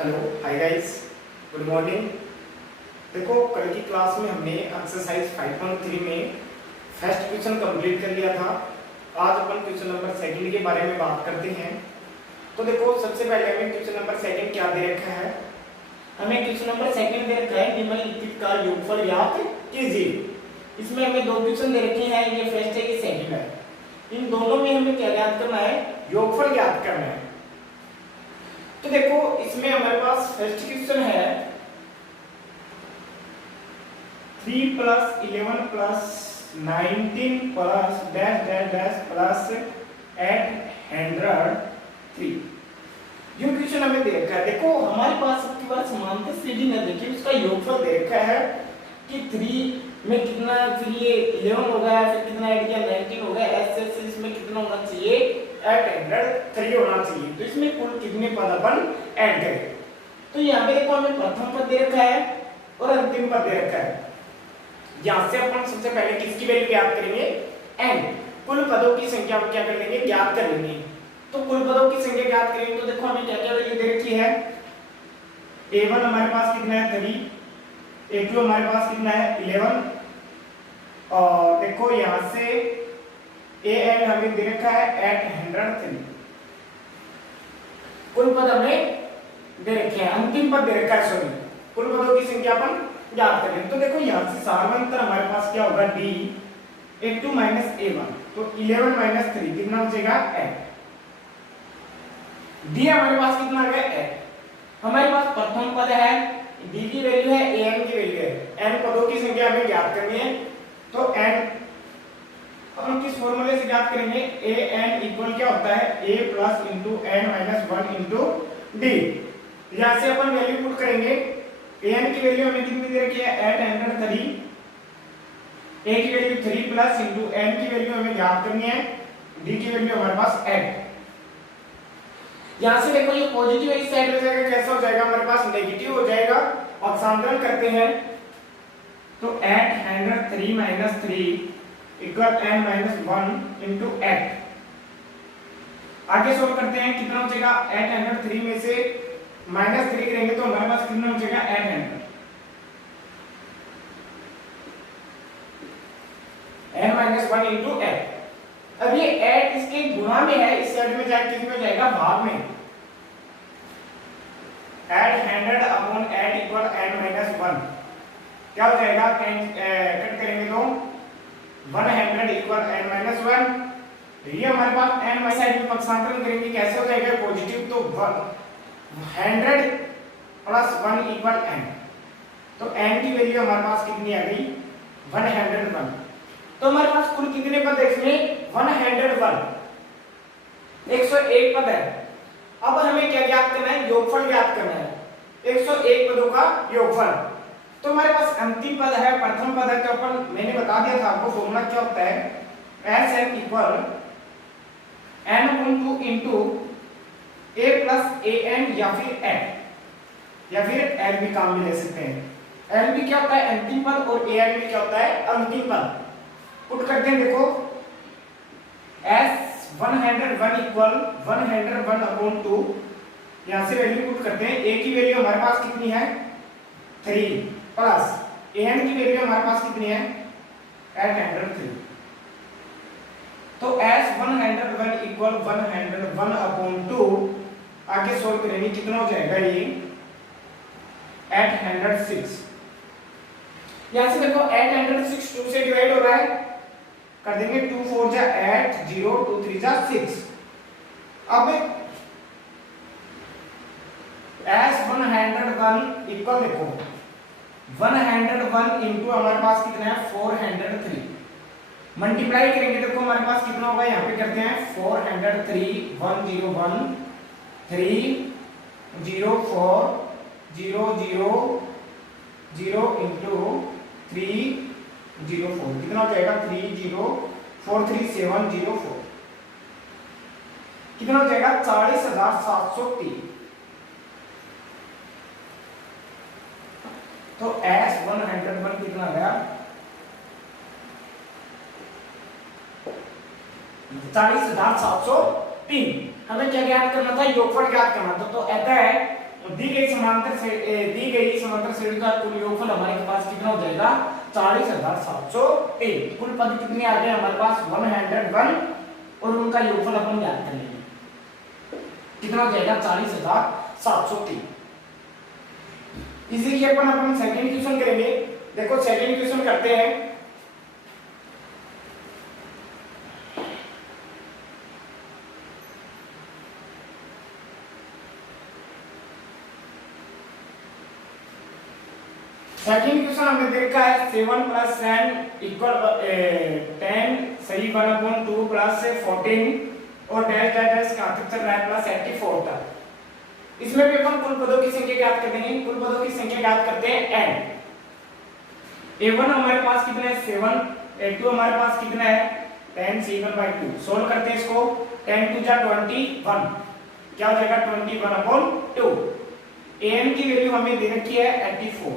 Hello hi guys, good morning. देखो, कल की क्लास में हमने एक्सरसाइज 5.3 में फर्स्ट क्वेश्चन कंप्लीट कर लिया था। आज अपन क्वेश्चन नंबर सेकंड के बारे में बात करते हैं। तो देखो, सबसे पहले हमें क्वेश्चन नंबर सेकंड क्या दे रखा है। हमें क्वेश्चन नंबर सेकंड दे रखा है, निम्नलिखित का योगफल ज्ञात कीजिए। इसमें हमें दो क्वेश्चन दे रखे हैं, ये फर्स्ट है, ये सेकंड है। इन दोनों में हमें क्या ज्ञात करना है? योगफल ज्ञात करना है। तो देखो, इसमें हमारे पास फर्स्ट क्वेश्चन है 3 + 11 + 19 + डैश डैश डैश प्लस 803। ये क्वेश्चन हमें दे रखा है। देखो, हमारे पास सबके पास समांतर श्रेणी है। देखिए, उसका योगफल दे रखा है कि 3 में कितना, फिर ये 11 होगा, फिर कितना ऐड किया 19 होगा, ऐसे ऐसे इसमें कितना होना चाहिए? 803 होना चाहिए। तो इसमें कुल कितने पद अपन ऐड करें? तो यहाँ पे देखो, हमें प्रथम पद दे रखा है और अंतिम पद दे रखा है। यहाँ से अपन सबसे पहले किसकी वैल्यू ज्ञात करेंगे? n। कुल पदों की संख्या को क्या कर लेंगे? ज्ञात कर लेंगे। तो कुल पदों की संख्या ज्ञात करेंगे तो देखो, हमें क्या क्या वैल्यू दे रखी है। a1 हमारे पास कितना है? 3। a2 हमारे पास कितना है? 11। और देखो, यहाँ से an हमें दे रखा है 803। कुल पद हमें दे रखे हैं, अंतिम पद दे रखा है, सॉरी, कुल पदों की संख्या अपन ज्ञात करें। तो देखो, यहाँ से सारवंतर हमारे पास क्या होगा? d a2 - a1। तो 11 - 3 कितना बचेगा? 8। d हमारे पास कितना आ गया? 8। हमारे पास प्रथम पद है, d की वैल्यू है, an की वैल्यू है। n पदों की संख्या हमें ज्ञात करनी है। तो n हम किस फॉर्मूले से ज्ञात करेंगे? an इक्वल क्या होता है? a plus into n minus 1 into d। यहाँ से अपन वैल्यू पुट करेंगे। an की वैल्यू हमें कितनी दे रखी है? 803। a की वैल्यू 3 प्लस इंटू n की वैल्यू हमें ज्ञात करनी है, d की वैल्यू हमारे पास 8। यहाँ से देखो, ये पॉजिटिव इस साइड में जाएगा, कैसा हो जाएगा? हमारे पास नेगेटिव हो जाएगा। अपसांतरण करते हैं तो 803 - 3 इक्वल n - 1 इंटू 8। आगे सोल्व करते हैं, कितना बचेगा? 803 में से -3 करेंगे तो हमारे पास कितना बचेगा? 800। n - 1 into 8। अब ये 8 इसके गुणा में है, इस साइड में जाए, किस में जाएगा? भाग में। 800 अपॉन 8 इक्वल n - 1 क्या हो जाएगा? कट करेंगे तो 100 इक्वल n - 1। ये हमारे पास n साइड में पक्षांतरण करेंगे, कैसे हो जाएगा? पॉजिटिव। तो 100 + 1 इक्वल n। तो n की वैल्यू हमारे पास कितनी आ गई? 101। तो हमारे पास कुल कितने पद है इसमें? 101, 101 पद है। अब हमें क्या ज्ञात करना है? योगफल ज्ञात करना है, 101 पदों का योगफल। तो हमारे पास अंतिम पद है, प्रथम पद है, तो अपन मैंने बता दिया था आपको फॉर्मूला क्या होता है। Sn equal n into a plus an या फिर n, या फिर n भी काम में ले सकते हैं। n भी क्या होता है? अंतिम पद, और an भी क्या होता है? अंतिम पद। पुट करते हैं, देखो, s 101 इक्वल 101 अपॉन 2। यहाँ से वैल्यू पुट करते हैं। a की वैल्यू हमारे पास कितनी है? 3 प्लस an की वैल्यू हमारे पास कितनी है? 803। तो s 101 इक्वल 101 अपॉन 2। आगे सोल्व करेंगे, कितना हो जाएगा? ये 806। यहां से देखो, 806 2 से डिवाइड हो रहा है, कर देंगे। 2 4 जा 8, 0 2 3 जा 6। अब s 101 इक्वल, देखो, 101 इंटू हमारे पास कितना है? 403। मल्टीप्लाई करेंगे, देखो हमारे पास कितना होगा? यहाँ पे करते हैं 403 101 304 000 इंटू 304 कितना हो जाएगा? 3043704 कितना हो जाएगा? 40,703। तो S 101 कितना आ गया? 40,703। हमें क्या ज्ञात करना था? योगफल ज्ञात करना था। तो ऐसा है, दी गई समांतर से दी गई समांतर श्रेणी का कुल योगफल हमारे पास कितना हो जाएगा 40,703। कुल पद कितने आ गए हमारे पास 101 और उनका योगफल अपन ज्ञात कर लेंगे कितना हो जाएगा 40,703। इसी के अपन सेकंड क्वेश्चन करेंगे। देखो सेकंड क्वेश्चन करते हैं। सेकंड क्वेश्चन हमें देखा है 7 + 10 = 10 सही 1/2 प्लस 14 और डैश डैश डैश का तक चल रहा है प्लस 84 तक। इसमें भी अपन कुल पदों की संख्या ज्ञात कर देंगे। कुल पदों की संख्या ज्ञात करते हैं n। a1 हमारे पास कितना है 7, a2 हमारे पास कितना है 10 7/2। सोल्व करते हैं इसको 10 2 जा 21 क्या हो जाएगा 21/2। an की वैल्यू हमें दे रखी है 84।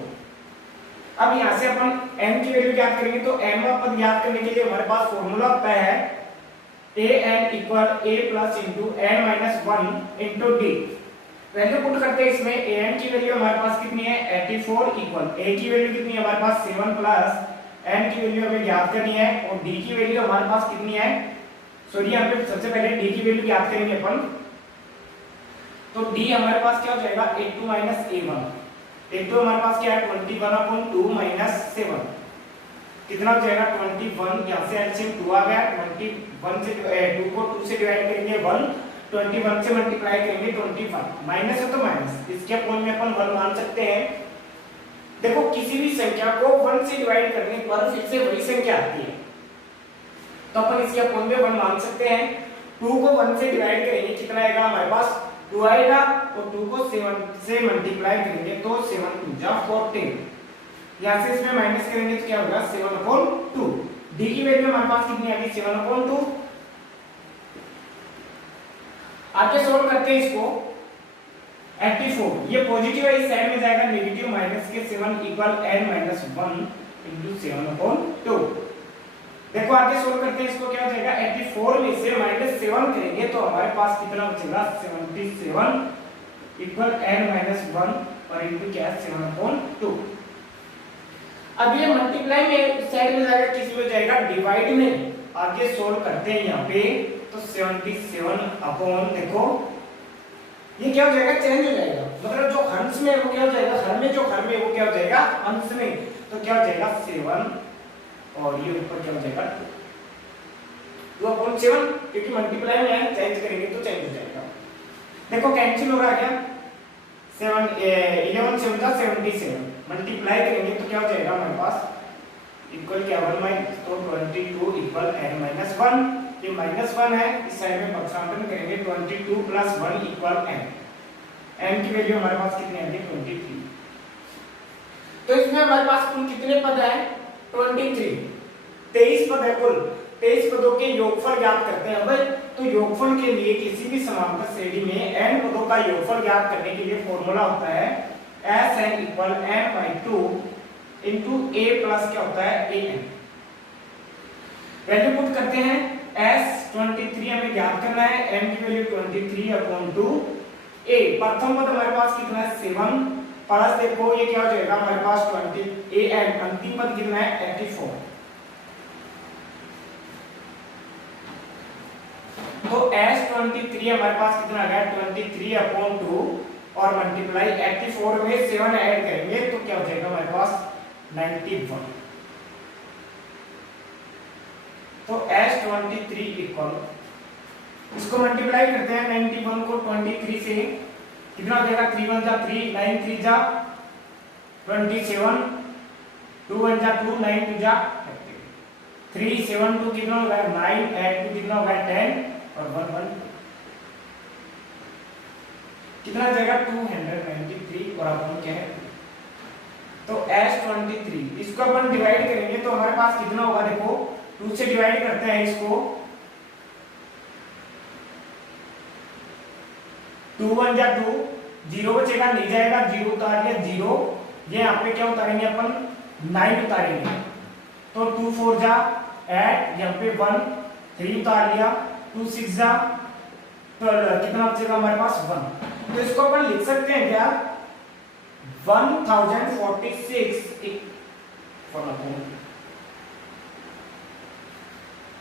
अब यहां से अपन n की वैल्यू ज्ञात करेंगे तो n का पद ज्ञात करने के लिए हमारे पास फॉर्मूला होता है an = a plus into n minus 1 into d। Value put करते हैं इसमें an की वैल्यू हमारे पास कितनी है 84 इक्वल a की वैल्यू कितनी है हमारे पास 7 प्लस n की वैल्यू हमें ज्ञात करनी है और d की वैल्यू हमारे पास कितनी है सॉरी यहाँ पे सबसे पहले d की वैल्यू ज्ञात करेंगे अपन। तो d हमारे पास क्या हो जाएगा a2 minus a1। a2 हमारे पास क्या है 21/2 minus 7 कितना हो जाएगा 21। यहाँ से एलसीएम 2 आ गया 21 से 2 को 2 से डिवाइड करेंगे 1 21 से मल्टीप्लाई करेंगे 25 माइनस है तो माइनस इसके अपोन में अपन 1 मान सकते हैं। देखो किसी भी संख्या को 1 से डिवाइड करने पर फिर से वही संख्या आती है तो अपन इसके अपोन में 1 मान सकते हैं। 2 को 1 से डिवाइड करेंगे कितना आएगा हमारे पास 2 आएगा और 2 को 7 से मल्टीप्लाई करेंगे तो 7 2 जा 14। यहां से इसमें माइनस करेंगे तो क्या होगा 7/2। d की वैल्यू हमारे पास कितनी आ गई 7/2। आगे सोल्व करते हैं इसको 84 ये पॉजिटिव है इस साइड में जाएगा नेगेटिव माइनस के 7 इक्वल n माइनस 1 into 7/2। देखो आगे सोल्व करते हैं इसको क्या हो जाएगा 84 में से -7 करेंगे तो हमारे पास कितना बचेगा 77 इक्वल n माइनस 1 और इनटू क्या 7/2। अब ये मल्टीप्लाई में इस साइड में जाएगा किसी में जाएगा डिवाइड में। आगे सोल्व करते हैं यहाँ पे तो 77 देखो ये क्या हो जाएगा चेंज हो जाएगा मतलब जो अंश में वो क्या हो जाएगा हर में जो हर में वो क्या हो जाएगा अंश में तो क्या हो जाएगा 7 और ये ऊपर क्या हो जाएगा 2/7 क्योंकि मल्टीप्लाई में है चेंज करेंगे तो चेंज हो जाएगा। देखो कैंसिल हो रहा है 7 11 7 का 77 मल्टीप्लाई करेंगे तो क्या हो जाएगा हमारे पास इक्वल क्या 1 माइनस तो 22 इक्वल n माइनस 1 ये -1 है इस साइड में पक्षांतरण करेंगे 22 प्लस 1 इक्वल n। n की वैल्यू हमारे पास कितनी आ गई 23। तो इसमें हमारे पास कुल कितने पद है 23 23 पद है कुल 23 पदों के योगफल ज्ञात करते हैं। भाई तो योगफल के लिए किसी भी समांतर श्रेणी में n पदों का योगफल ज्ञात करने के लिए फॉर्मूला होता है Sn equal n/2 into a plus क्या होता है an। वैल्यू पुट करते हैं S23 हमें ज्ञात करना है n की वैल्यू 23/2 a प्रथम पद हमारे पास कितना है 7 प्लस देखो ये क्या हो जाएगा हमारे पास 20 an अंतिम पद कितना है 84। तो S23 हमारे पास कितना आ गया 23/2 और मल्टीप्लाई 84 में 7 ऐड करेंगे तो क्या हो जाएगा हमारे पास 91। तो S23 इक्वल इसको मल्टीप्लाई करते हैं 91 को 23 से कितना हो जाएगा 3 1 जा 3 9 3 जा 27 2 1 जा 2 9 2 जा 3 7 2 कितना होगा 9 8 2 कितना होगा 10 और 1 1 कितना जाएगा 293 और अपन क्या है तो S23 इसको अपन डिवाइड करेंगे तो हमारे पास कितना होगा देखो 2 से डिवाइड करते हैं इसको 2 1 जा 2 0 बचेगा नहीं जाएगा 0 उतार लिया 0 ये यहाँ पे क्या उतारेंगे अपन 9 उतारेंगे तो 2 4 जा 8 यहाँ पे 1 3 उतार लिया 2 6 जा तो कितना बचेगा हमारे पास 1। तो इसको अपन लिख सकते हैं क्या 1046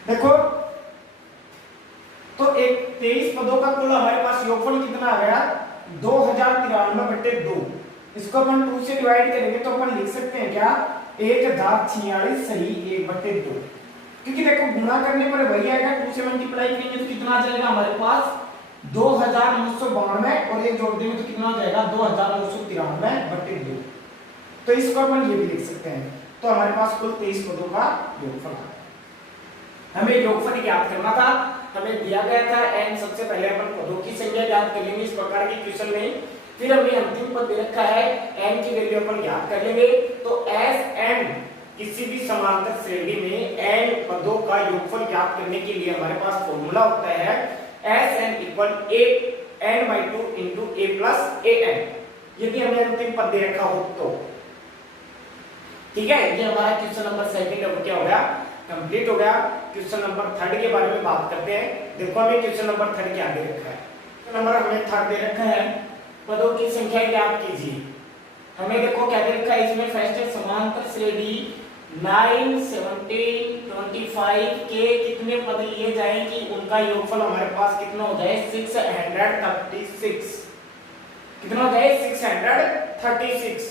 देखो तो एक 23 पदों का कुल हमारे पास योगफल कितना आ गया 2093/2। इसको अपन 2 से डिवाइड करेंगे तो अपन लिख सकते हैं क्या 1046 सही 1/2, क्योंकि देखो गुणा करने पर वही आएगा, 2 से मल्टीप्लाई करेंगे तो कितना आ जाएगा हमारे पास 2992 और एक जोड़ देंगे तो कितना हो जाएगा 2993/2। तो इसको अपन ये भी लिख सकते हैं। तो हमारे पास कुल 23 पदों का योगफल है। हमें योगफल ज्ञात करना था, हमें दिया गया था n। सबसे पहले अपन पदों की संख्या ज्ञात कर लेंगे इस प्रकार के क्वेश्चन में, फिर हमें अंतिम पद दे रखा है n की वैल्यू अपन ज्ञात कर लेंगे। तो Sn किसी भी समांतर श्रेणी में n पदों का योगफल ज्ञात करने के लिए हमारे पास फॉर्मूला होता है Sn = an/2 * a + an। यदि हमें अंतिम पद दे रखा हो तो ठीक है, ये हमारा क्वेश्चन नंबर 2 अब क्या हो गया कंप्लीट हो गया। क्वेश्चन नंबर 3 के बारे में बात करते हैं। देखो हमें क्वेश्चन नंबर 3 क्या दे रखा है, तो नंबर हमें 3 दे रखा है पदों की संख्या ज्ञात कीजिए। हमें देखो क्या दे रखा है इसमें, फर्स्ट है समांतर श्रेणी 9 17 25 के कितने पद लिए जाएं कि उनका योगफल हमारे पास कितना हो जाए 636। कितना हो जाए 636।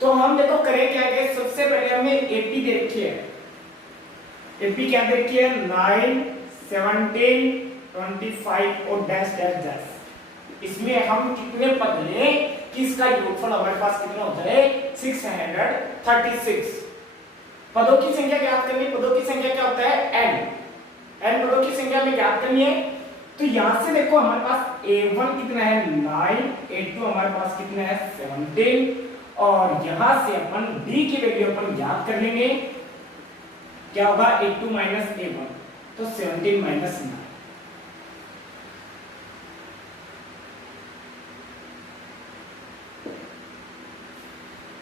तो हम देखो करें क्या है, सबसे पहले हमें एपी दे रखी है। एपी क्या दे रखी है 9 17 25 और डैश डैश डैश। इसमें हम कितने पद लें कि इसका योगफल हमारे पास कितना होता है 636। पदों की संख्या ज्ञात करनी है। पदों की संख्या क्या होता है n पदों की संख्या में ज्ञात करनी है। तो यहां से देखो हमारे पास a1 कितना है 9, a2 हमारे पास कितना है 17 और यहां से अपन d की वैल्यू अपन ज्ञात कर लेंगे। क्या होगा a2 - a1 तो 17 - 9।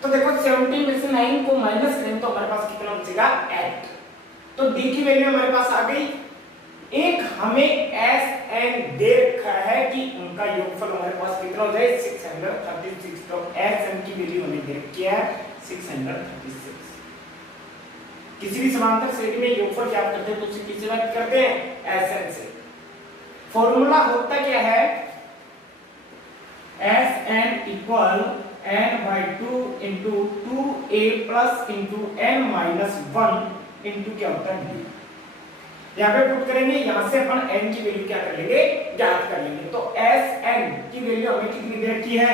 तो देखो 17 में से 9 को माइनस करें तो हमारे पास कितना बचेगा 8। तो d की वैल्यू हमारे पास आ गई। एक हमें Sn दे रखा है कि उनका योगफल हमारे पास कितना हो जाए 636। तो Sn की वैल्यू हमें दे रखी है 636। किसी भी समांतर श्रेणी में योगफल ज्ञात करते हैं तो उसे किससे व्यक्त करते हैं Sn से। फॉर्मूला होता क्या है Sn = n/2 * 2a + n - 1 क्या होता है d। यहाँ पे पुट करेंगे, यहाँ से अपन n की वैल्यू क्या कर लेंगे ज्ञात कर लेंगे। तो Sn की वैल्यू हमें कितनी दे रखी है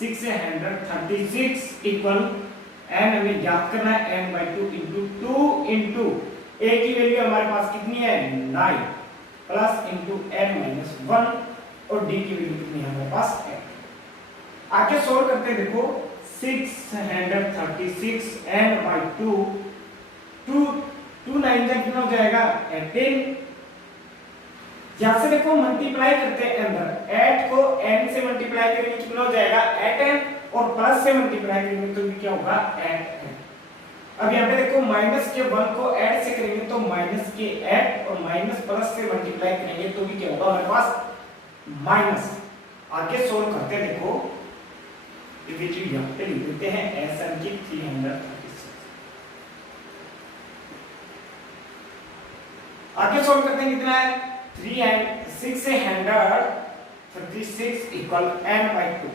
636 n हमें ज्ञात करना है n/2 * 2 a की वैल्यू हमारे पास कितनी है 9 प्लस n - 1 और d की वैल्यू कितनी है हमारे पास 8। आगे सॉल्व करते हैं। देखो 636 n/2 2 9 का कितना हो जाएगा 18। यहां से देखो मल्टीप्लाई करते हैं अंदर 8 को n से मल्टीप्लाई करेंगे कितना हो जाएगा 8n और प्लस से मल्टीप्लाई करेंगे तो क्या होगा 8n। अब यहाँ पे देखो माइनस के 1 को ऐड से करेंगे तो माइनस के 8 और माइनस प्लस से मल्टीप्लाई करेंगे तो भी क्या होगा हमारे पास माइनस। आगे सोल्व करते हैं। देखो यहाँ पे लिख देते हैं Sn की 336। आगे सोल्व करते हैं कितना है 636 = n/2।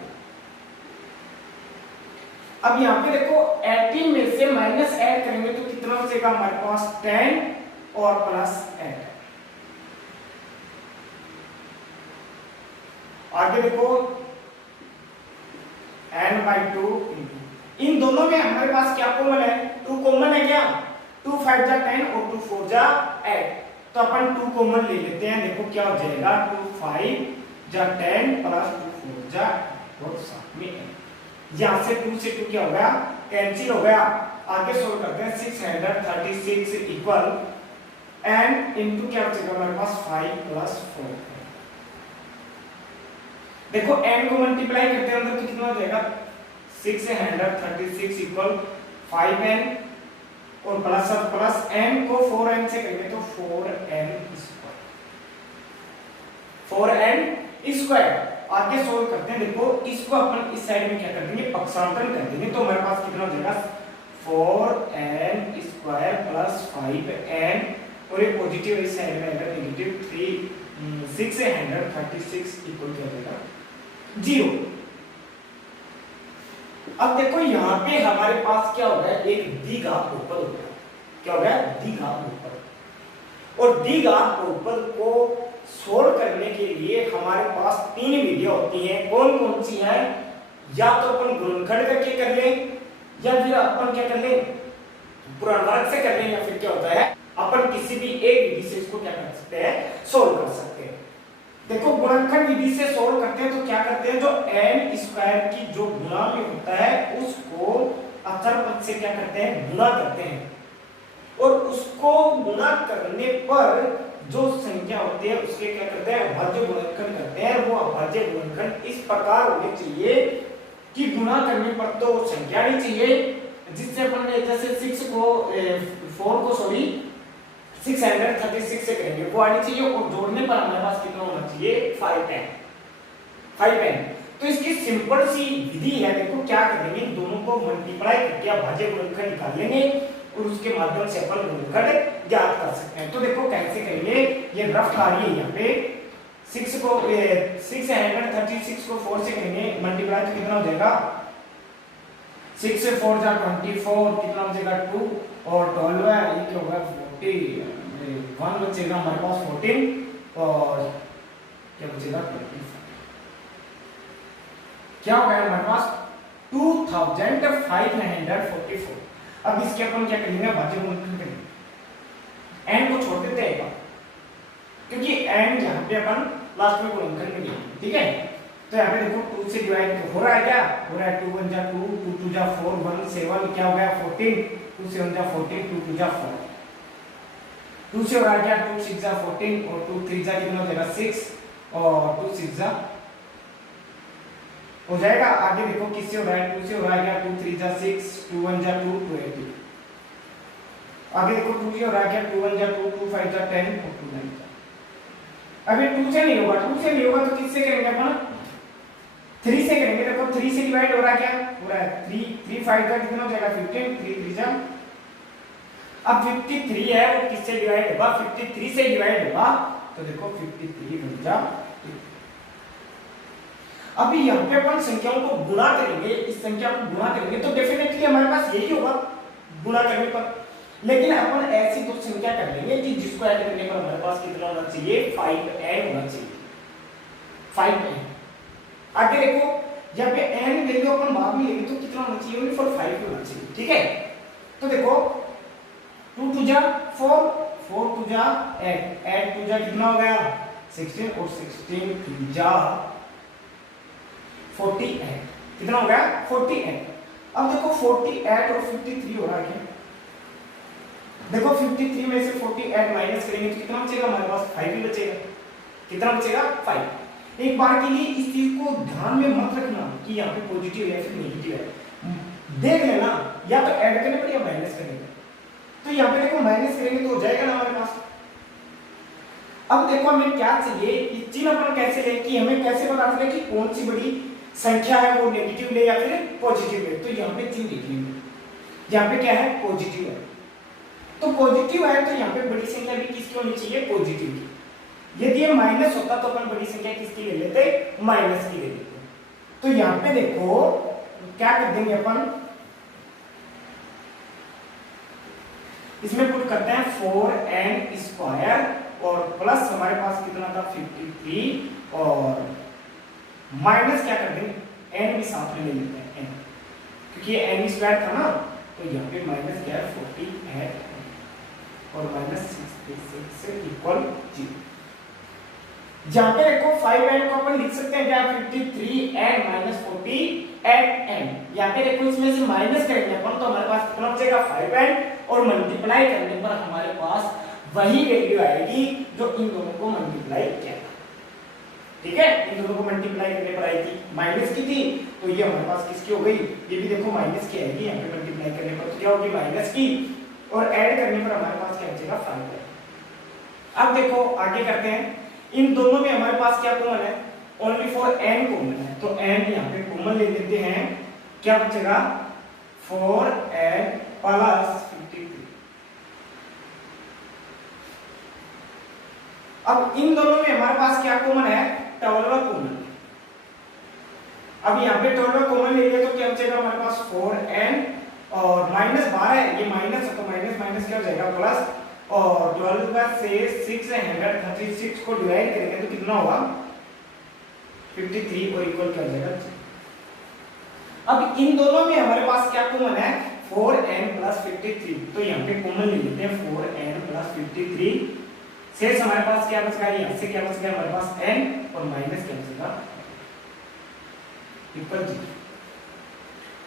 अब यहाँ पे देखो 18 में से माइनस ऐड करेंगे तो कितना बचेगा हमारे पास 10 और प्लस 8। आगे देखो n/2 इन दोनों में हमारे पास क्या कॉमन है 2 कॉमन है क्या 2 5 जा 10 और 2 4 जा 8। तो अपन 2 कॉमन ले लेते हैं। देखो क्या हो जाएगा 2 5 जा 10 प्लस 2 4 जा और साथ में यहां से 2 से 2 क्या हो गया कैंसिल हो गया। आगे सोल्व करते हैं 636 = n इनटू क्या बचेगा हमारे पास 5 प्लस 4। देखो n को मल्टीप्लाई करते हैं अंदर तो कितना हो जाएगा 636 = 5n और प्लस n को 4n से करेंगे तो 4n²। आगे सोल्व करते हैं। देखो इसको अपन इस साइड में क्या कर देंगे, पक्षांतरण कर देंगे, तो हमारे पास कितना हो जाएगा 4n स्क्वायर प्लस 5n, और ये पॉजिटिव इस साइड में आएगा नेगेटिव 636 इक्वल क्या जाएगा 0। अब देखो यहाँ पे हमारे पास क्या हो गया, एक द्विघात बहुपद हो गया। क्या हो गया, द्विघात बहुपद। और द्विघात बहुपद को सोल्व करने के लिए हमारे पास 3 विधियां होती हैं। कौन कौन सी है, या तो अपन गुणनखंड करके कर लें, या फिर अपन क्या कर लें, पूर्णांक से कर लें, या फिर क्या होता है अपन किसी भी एक विधि से इसको क्या कर सकते हैं, सोल्व कर सकते हैं। देखो गुणनखंड विधि से सोल्व करते हैं तो क्या करते हैं, जो n स्क्वायर की जो गुणा में होता है उसको अचर पद से क्या करते हैं, गुणा करते हैं, और उसको गुणा करने पर जो संख्या होती है उसके क्या करते हैं, अभाज्य गुणनखंड करते हैं। वो अभाज्य गुणनखंड इस प्रकार होने चाहिए कि गुणा करने पर तो संख्या नहीं चाहिए, जिससे अपन ने जैसे 636 से करेंगे वो आनी चाहिए, और जोड़ने पर हमारे पास कितना होना चाहिए 5n। तो इसकी सिंपल सी विधि है। देखो क्या करेंगे, इन दोनों को मल्टीप्लाई करके अभाज्य गुणनखंड निकाल लेंगे, और उसके माध्यम से अपन गुणनखंड ज्ञात कर सकते हैं। तो देखो कैसे करेंगे, ये रफ आ रही है यहाँ पे 636 को 4 से करेंगे मल्टीप्लाई, तो कितना हो जाएगा 6 से 4 जा 24, कितना हो जाएगा 2, और 12 है ये क्या होगा 40, 1 बचेगा हमारे पास 14, और क्या बचेगा 25, क्या होगा हमारे पास 2544। अब इसके अपन क्या करेंगे, भाज्य गुणनखंड करेंगे, n को छोड़ देते हैं क्योंकि n यहाँ पे अपन लास्ट में गुणनखंड में लेंगे, ठीक है। तो यहाँ पे देखो 2 से डिवाइड हो रहा है, क्या हो रहा है 2 1 जा 2, 2 2 जा 4, 1 7, क्या हो गया 14, 2 7 जा 14, 2 2 जा 4, 2 से हो रहा है क्या 2 6 जा 14, और 2 3 जा कितना हो जाएगा 6, और 2 6 जा हो जाएगा। आगे देखो किससे हो रहा है, 2 से हो रहा है क्या 2 3 जा 6, 2 1 जा 2, 2 8। आगे देखो 2 से हो रहा है क्या 2 1 जा 2, 2 5 जा 10, और 2 9 जा। अभी 2 से नहीं होगा, 2 से नहीं होगा तो किससे करेंगे अपन, 3 से करेंगे। देखो 3 से डिवाइड हो रहा है, क्या हो रहा है 3 5 का कितना हो जाएगा 15, 3 3 जा। अब 53 है वो किससे डिवाइड होगा, 53 से डिवाइड होगा, तो देखो 53 बन जा। अभी यहाँ पे अपन संख्याओं को गुणा करेंगे, इस संख्या को गुणा करेंगे तो डेफिनेटली हमारे पास यही होगा गुणा करने पर। लेकिन अपन ऐसी दो संख्या कर लेंगे कि जिसको ऐड करने पर हमारे पास कितना होना चाहिए 5n होना चाहिए, 5n। आगे देखो जब पे n वैल्यू अपन बाद में लेंगे तो कितना होना चाहिए, ओनली फॉर 5 होना चाहिए, ठीक है। तो देखो 2 2 जा 4, 4 2 जा 8, 8 2 जा कितना हो गया 16, और 16 3 जा 48, कितना हो गया 48। अब देखो 48 और 53 हो रहा है क्या, देखो 53 में से 48 माइनस करेंगे तो कितना बचेगा हमारे पास 5 ही बचेगा, कितना बचेगा 5। एक बार के लिए इस चीज को ध्यान में मत रखना कि यहाँ पे पॉजिटिव है फिर नेगेटिव है, देख लेना या तो ऐड करने पर या माइनस करने पर। तो यहाँ पे देखो माइनस करेंगे तो हो जाएगा ना हमारे पास। अब देखो हमें क्या चाहिए, इस चीज अपन कैसे ले कि हमें कैसे पता चले कि कौन सी बड़ी संख्या है वो नेगेटिव ले या फिर पॉजिटिव ले। तो यहाँ पे चीज देखिए, यहाँ पे क्या है पॉजिटिव है, तो पॉजिटिव है तो यहाँ पे बड़ी संख्या भी किसकी होनी चाहिए पॉजिटिव की। यदि ये माइनस होता तो अपन बड़ी संख्या किसकी ले लेते, माइनस की ले लेते। तो यहाँ पे देखो क्या कर देंगे अपन, इसमें पुट करते हैं 4n स्क्वायर और प्लस हमारे पास कितना था 53 और माइनस क्या कर देंगे n भी साथ में ले लेते हैं n, क्योंकि ये n स्क्वायर था ना, तो यहाँ पे माइनस क्या है 48 और माइनस 66 से इक्वल 0। जहाँ पे देखो 5n को अपन लिख सकते हैं क्या 53n माइनस 48n। यहाँ पे देखो इसमें से माइनस करेंगे अपन तो हमारे पास कितना बचेगा 5n, और मल्टीप्लाई करने पर हमारे पास वही वैल्यू आएगी जो इन दोनों को मल्टीप्लाई किया था, ठीक है। इन दोनों को मल्टीप्लाई करने पर आई थी, माइनस की थी तो ये हमारे पास किसकी हो गई, ये भी देखो माइनस की आएगी, यहाँ पे मल्टीप्लाई करने पर तो क्या होगी माइनस की, और ऐड करने पर हमारे पास क्या बचेगा 5। अब देखो आगे करते हैं, इन दोनों में हमारे पास क्या कॉमन है ओनली फॉर n कॉमन है, तो n यहाँ पे कॉमन ले लेते हैं, क्या बचेगा 4n प्लस 53। अब इन दोनों में हमारे पास क्या कॉमन है, 12 कॉमन। अब यहाँ पे 12 कॉमन ले लिया तो क्या बचेगा हमारे पास 4n और माइनस 12 है, ये माइनस है तो माइनस माइनस क्या हो जाएगा प्लस, और 12 से 636 को डिवाइड करेंगे तो कितना होगा 53 और इक्वल क्या हो जाएगा। अब इन दोनों में हमारे पास क्या कॉमन है 4n प्लस 53, तो यहाँ पे कॉमन ले लेते हैं 4n प्लस 53, शेष हमारे पास क्या बच गया, यहाँ से क्या बच गया हमारे पास n और माइनस क्या बचेगा इक्वल 0।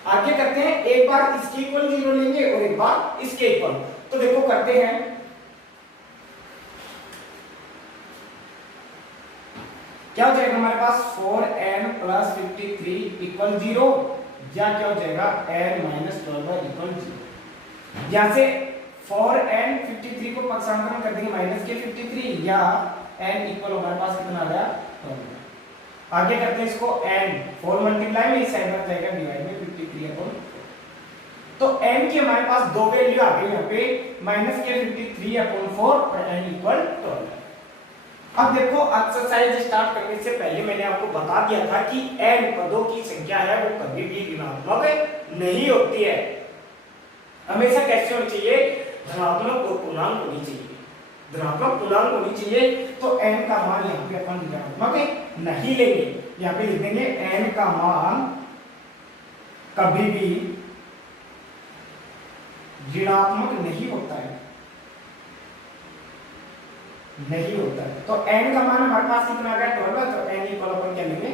आगे करते हैं, एक बार इसके इक्वल 0 लेंगे और एक बार इसके इक्वल, तो देखो करते हैं, क्या हो जाएगा हमारे पास 4n प्लस 53 इक्वल 0, या क्या हो जाएगा n माइनस 12 इक्वल 0। यहां से 4n 53 को पक्षांतरण कर देंगे माइनस के 53, या n इक्वल हमारे पास कितना आ गया 12। आगे करते हैं इसको, n 4 मल्टीप्लाई में इस साइड में जाएगा डिवाइड में 53 अपॉन 4, तो n की हमारे पास दो वैल्यू आ गई यहाँ पे, माइनस के 53 अपॉन 4 और n इक्वल 12। अब देखो एक्सरसाइज स्टार्ट करने से पहले मैंने आपको बता दिया था कि n पदों की संख्या है वो कभी भी ऋणात्मक नहीं होती है, हमेशा कैसे होनी चाहिए, धनात्मक और पूर्णांक होनी चाहिए, धनात्मक पूर्णांक होनी चाहिए। तो n का मान यहाँ पे अपन ऋणात्मक नहीं लेंगे, यहाँ पे लिख देंगे n का मान कभी भी ऋणात्मक नहीं होता है, नहीं होता है। तो n का मान हमारे पास कितना आ गया 12, तो n इक्वल अपन क्या लेंगे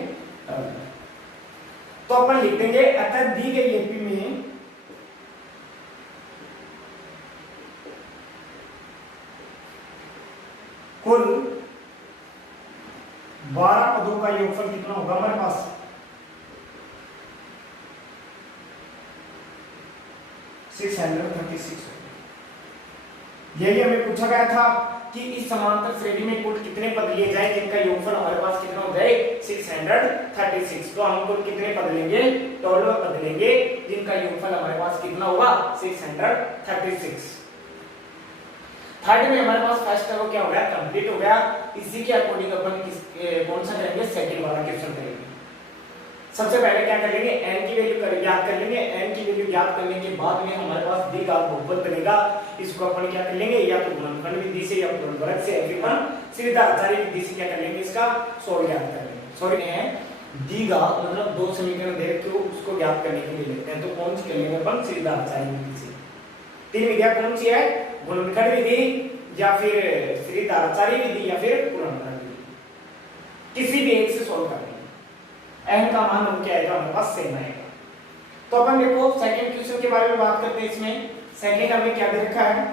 12, तो अपन लिख देंगे अतः दी गई एपी में कुल 12 पदों का योगफल कितना होगा हमारे पास 636। यही हमें पूछा गया था कि इस समांतर श्रेणी में कुल कितने पद लिए जाए जिनका योगफल हमारे पास कितना हो जाए 636। तो हम कुल कितने पद लेंगे 12 पद लेंगे जिनका योगफल हमारे पास कितना होगा 636। थर्ड में हमारे पास फर्स्ट का क्या हो गया कंप्लीट हो गया। इसी के अकॉर्डिंग अपन कौन सा करेंगे सेकंड वाला क्वेश्चन करेंगे। सबसे पहले क्या करेंगे n की वैल्यू ज्ञात कर लेंगे। n की वैल्यू ज्ञात करने के बाद में हमारे पास दी का बहुपद बनेगा, इसको अपन क्या कर लेंगे या तो गुणनखंड विधि से या गुणनवर्ग से या फिर अपन सीधाचारी विधि से क्या कर लेंगे इसका सोल्व ज्ञात कर लेंगे। सॉरी है दी का मतलब दो समीकरण दे के उसको ज्ञात करने के लिए लेते हैं, तो कौन सी कर लेंगे अपन सीधाचारी विधि से। तीन विधियां कौन सी है गुणनखंड विधि या फिर सीधाचारी विधि या फिर गुणनखंड विधि, किसी भी एक से सोल्व कर लेंगे। n का मान हम क्या आएगा हमारे पास सेम आएगा। तो अपन देखो सेकंड क्वेश्चन के बारे में बात करते हैं। इसमें सेकंड हमें क्या दे रखा है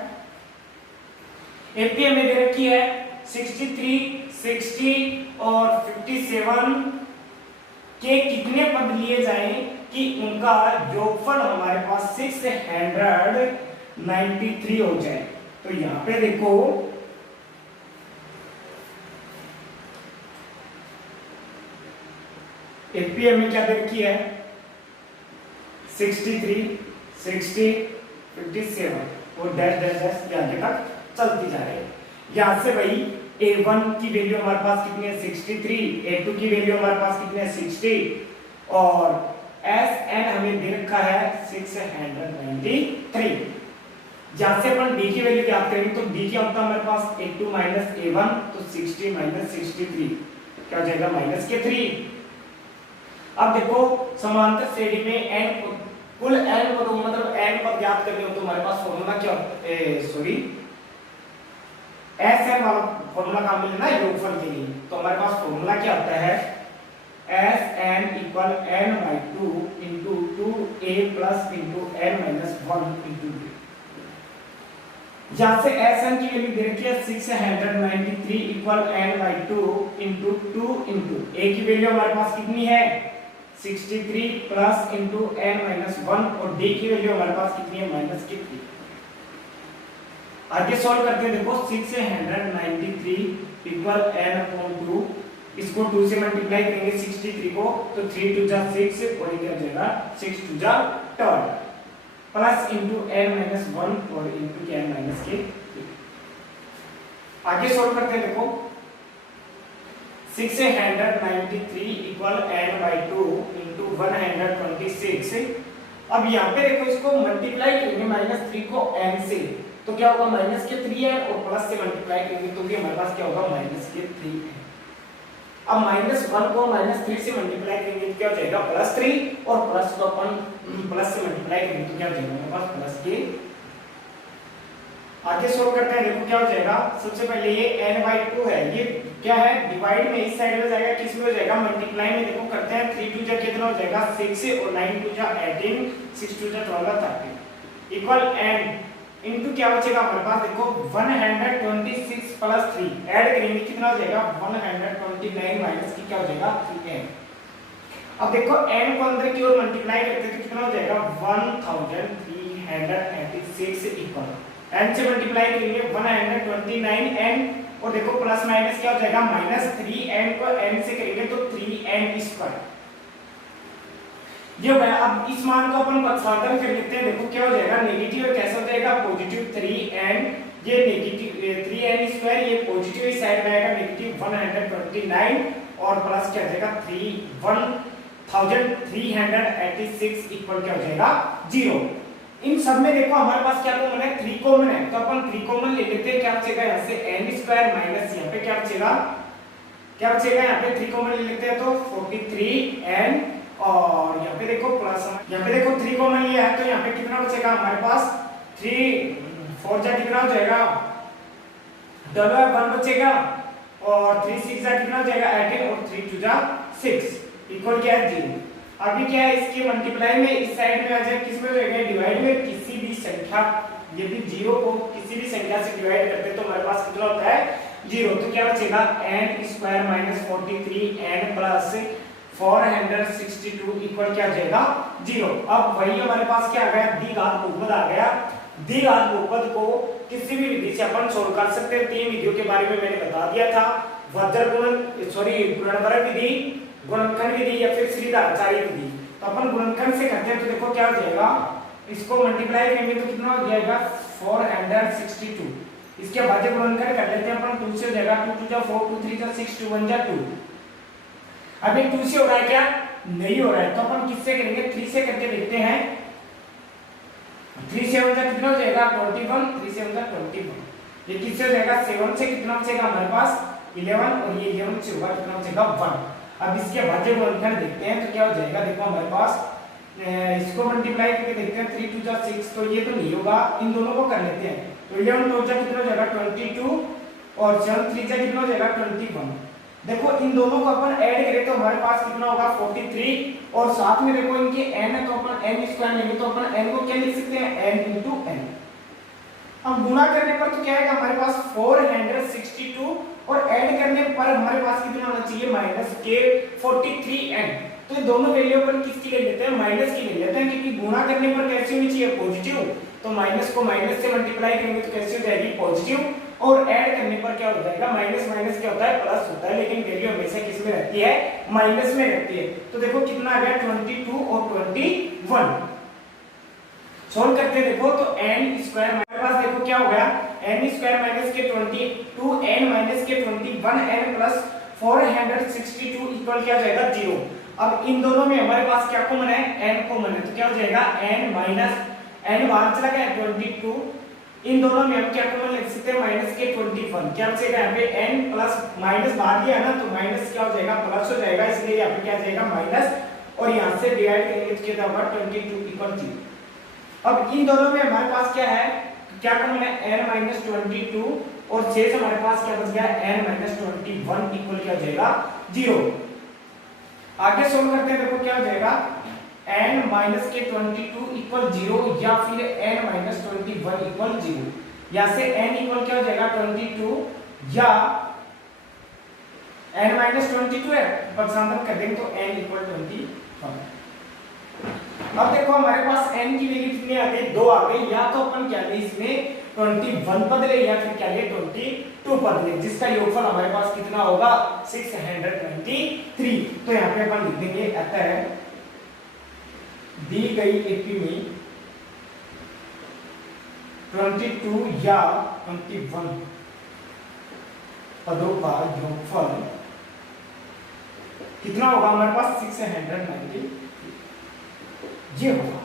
एपी हमें दे रखी है 63, 60 और 57 के कितने पद लिए जाएं कि उनका योगफल हमारे पास 693 हो जाए। तो यहां पे देखो एपी में क्या दे रखी है 63, 60, 57 और डैश डैश डैश आगे तक चलती जा रही है। यहां से भाई a1 की वैल्यू हमारे पास कितनी है 63, a2 की वैल्यू हमारे पास कितनी है 60 और sn हमें दे रखा है 693। जहां से अपन d की वैल्यू ज्ञात करेंगे तो d क्या होता है हमारे पास a2 माइनस a1, तो 60 माइनस 63 क्या हो जाएगा माइनस के 3। अब देखो समांतर श्रेणी में n कुल n पद मतलब n पद ज्ञात करने हो तो हमारे पास फॉर्मूला क्या सॉरी Sn वाला फॉर्मूला काम मिलना योगफल के लिए। तो हमारे पास फॉर्मूला क्या होता है Sn equal n by 2 into 2a plus into n minus 1 into b। जहां से Sn की वैल्यू दे रखी है 693 equal n by 2 into 2 into a की वैल्यू हमारे पास कितनी है 63 प्लस इंटू n माइनस 1 और d की वैल्यू हमारे पास कितनी है माइनस की 3। आगे सॉल्व करते हैं। देखो 693 इक्वल n अपॉन 2 इसको 2 से मल्टीप्लाई करेंगे 63 को, तो 3 2 जा 6 और ये क्या हो जाएगा 6 2 जा 12 प्लस इंटू n माइनस 1 और इंटू के n माइनस के। आगे सॉल्व करते हैं, देखो 693 इक्वल n बाई 2 इंटू 126। अब यहाँ पे देखो इसको मल्टीप्लाई करेंगे -3 को n से, तो क्या होगा माइनस के 3n और प्लस से मल्टीप्लाई करेंगे तो भी हमारे पास क्या होगा माइनस के 3n। अब -1 को -3 से मल्टीप्लाई करेंगे तो क्या हो जाएगा +3 और प्लस को अपन प्लस से मल्टीप्लाई करेंगे तो क्या हो जाएगा हमारे पास प्लस के। आगे सोल्व करते हैं, देखो क्या हो जाएगा। सबसे पहले ये n/2 है, ये क्या है डिवाइड में इस साइड में जाएगा, किस में हो जाएगा मल्टीप्लाई में। देखो करते हैं 3 2 जा कितना हो जाएगा 6 और 9 2 जा 18 6 2 जा 12 30 इक्वल n इनटू क्या बचेगा हमारे पास, देखो 126 प्लस 3 ऐड करेंगे कितना हो जाएगा 129 माइनस की क्या हो जाएगा 3n। अब देखो n को अंदर की ओर मल्टीप्लाई करते हैं तो कितना हो जाएगा 1386 इक्वल n से मल्टीप्लाई करेंगे 129n और देखो प्लस माइनस क्या हो जाएगा -3n को n से करेंगे तो 3n स्क्वायर। ये हो गया। अब इस मान को अपन प्रतिस्थापन कर लेते हैं, देखो क्या हो जाएगा नेगेटिव कैसे हो जाएगा पॉजिटिव 3n, ये नेगेटिव 3n स्क्वायर, ये पॉजिटिव इस साइड में आएगा नेगेटिव 129 और प्लस क्या हो जाएगा 1386 इक्वल क्या हो जाएगा 0। इन सब में देखो हमारे पास क्या कॉमन है 3 कॉमन है, तो अपन 3 कॉमन ले लेते हैं। क्या बचेगा यहाँ से n स्क्वायर माइनस यहाँ पे क्या बचेगा यहाँ पे 3 कॉमन ले लेते हैं तो 43n और यहाँ पे देखो प्लस, यहाँ पे देखो 3 कॉमन लिया है तो यहाँ पे कितना बचेगा हमारे पास 3 4 जा कितना हो जाएगा 1 बचेगा और 3 6 जा कितना हो जाएगा 18 और 3 2 जा 6 इक्वल क्या है 0। अभी क्या है इसके मल्टीप्लाई में इस साइड में आ जाए, किस में हो जाएगा डिवाइड में किसी भी संख्या, यदि 0 को किसी भी संख्या से डिवाइड करते हैं तो हमारे पास कितना होता है 0, तो क्या बचेगा n square minus 43n plus 462 equal क्या आ जाएगा 0। अब वही हमारे पास क्या आ गया द्विघात बहुपद आ गया। द्विघात बहुपद को किसी भी विधि से अपन सोल्व कर सकते हैं। 3 विधियों के बारे में मैंने बता दिया था, गुणनफलक विधि, गुणनखंड विधि या फिर श्रीधराचार्य विधि। तो अपन गुणनखंड से करते हैं तो देखो क्या हो जाएगा, इसको मल्टीप्लाई करेंगे तो कितना हो जाएगा 462। इसके भाज्य गुणनखंड कर लेते हैं अपन, 2 से हो जाएगा 2 2 जा 4 2 3 जा 6 2 1 जा 2। अभी 2 से हो रहा है क्या नहीं हो रहा है, तो अपन किससे करेंगे 3 से करके देखते हैं। 3 से 1 जा कितना हो जाएगा 21, 3 से 1 जा 21। ये किससे हो जाएगा 7 से कितना बचेगा हमारे पास 11 और ये 11 से होगा कितना बचेगा 1। अब इसके भाज्य गुणनखंड देखते हैं तो क्या हो जाएगा, देखो हमारे पास इसको मल्टीप्लाई करके देखते हैं 3 2 जा 6, तो ये तो नहीं होगा, इन दोनों को कर लेते हैं। तो 11 2 जा कितना हो जाएगा 22 और 7 3 जा कितना हो जाएगा 21। देखो इन दोनों को अपन ऐड करें तो हमारे पास कितना होगा 43 और साथ में देखो इनके n है तो अपन n स्क्वायर लेंगे तो अपन n को क्या लिख सकते हैं n into n। अब गुणा करने पर तो क्या आएगा हमारे पास 462 और ऐड करने पर हमारे पास कितना होना चाहिए माइनस के 43n। तो ये दोनों वैल्यू अपन किसकी ले लेते हैं माइनस की ले लेते हैं, क्योंकि गुणा करने पर कैसी होनी चाहिए पॉजिटिव, तो माइनस को माइनस से मल्टीप्लाई करेंगे तो कैसी हो जाएगी पॉजिटिव और ऐड करने पर क्या हो जाएगा माइनस माइनस क्या होता है प्लस होता है, लेकिन वैल्यू हमेशा किस में रहती है माइनस में रहती है। तो देखो कितना आ गया 22 और 21। सॉल्व करते हैं देखो तो n स्क्वायर हमारे पास देखो क्या हो गया n स्क्वायर माइनस के 22n माइनस के 21n प्लस 462 इक्वल क्या हो जाएगा 0। अब इन दोनों में हमारे पास क्या कॉमन है n कॉमन है, तो क्या हो जाएगा n माइनस n बाहर चला गया 22, इन दोनों में हम क्या कॉमन लिख सकते हैं माइनस के 21। क्या बचेगा यहाँ पे n प्लस माइनस बाहर गया ना तो माइनस क्या हो जाएगा प्लस हो जाएगा, इसलिए यहाँ पे क्या हो जाएगा माइनस और यहाँ से डिवाइड करेंगे तो क्या होगा 22 इक्वल 0। अब इन दोनों में हमारे पास क्या है क्या कॉमन है n माइनस 22 और 6 से हमारे पास क्या बच गया n माइनस 21 इक्वल क्या हो जाएगा 0। आगे सोल्व करते हैं देखो क्या हो जाएगा n माइनस के 22 इक्वल 0 या फिर n माइनस 21 इक्वल 0। यहाँ से n इक्वल क्या हो जाएगा 22 या n माइनस 22 है प्रतिस्थापन कर देंगे तो n इक्वल 21। अब देखो हमारे पास n की वैल्यू कितनी आ गई 2 आ गई, या तो अपन क्या ले इसमें 21 पद ले या फिर क्या ले 22 पद ले, जिसका योगफल हमारे पास कितना होगा 693। तो यहाँ पे अपन लिख देंगे अतः दी गई एपी में 22 या 21 पदों का योगफल कितना होगा हमारे पास 690 ये होगा।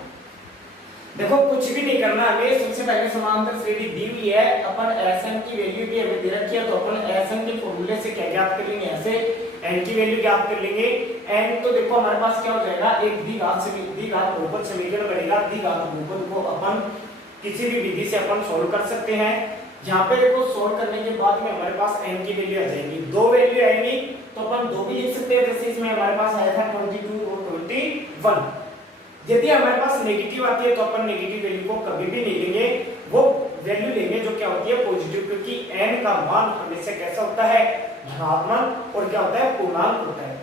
देखो कुछ भी नहीं करना हमें, सबसे पहले समांतर श्रेणी दी हुई है, अपन Sn की वैल्यू भी हमें दे रखी है, तो अपन Sn के फॉर्मूले से क्या ज्ञात कर लेंगे, ऐसे n की वैल्यू ज्ञात कर लेंगे। n तो देखो हमारे पास क्या हो जाएगा, एक द्विघात बहुपद समीकरण बनेगा। द्विघात बहुपद को अपन किसी भी विधि से अपन सोल्व कर सकते हैं। यहाँ पे देखो सोल्व करने के बाद में हमारे पास n की वैल्यू आ जाएगी, दो वैल्यू आएंगी तो अपन दो भी लिख सकते हैं, जैसे इसमें हमारे पास आया था 22 और 21। यदि हमारे पास नेगेटिव आती है तो अपन नेगेटिव वैल्यू को कभी भी नहीं लेंगे, वो वैल्यू लेंगे जो क्या होती है पॉजिटिव, क्योंकि n का मान हमेशा कैसा होता है धनात्मक और क्या होता है पूर्णांक होता है।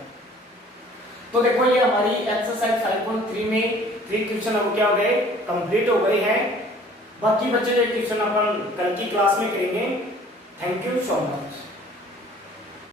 तो देखो ये हमारी एक्सरसाइज 5.3 में 3 क्वेश्चन अब क्या हो गए कंप्लीट हो गए हैं। बाकी बचे जो क्वेश्चन अपन कल की क्लास में करेंगे।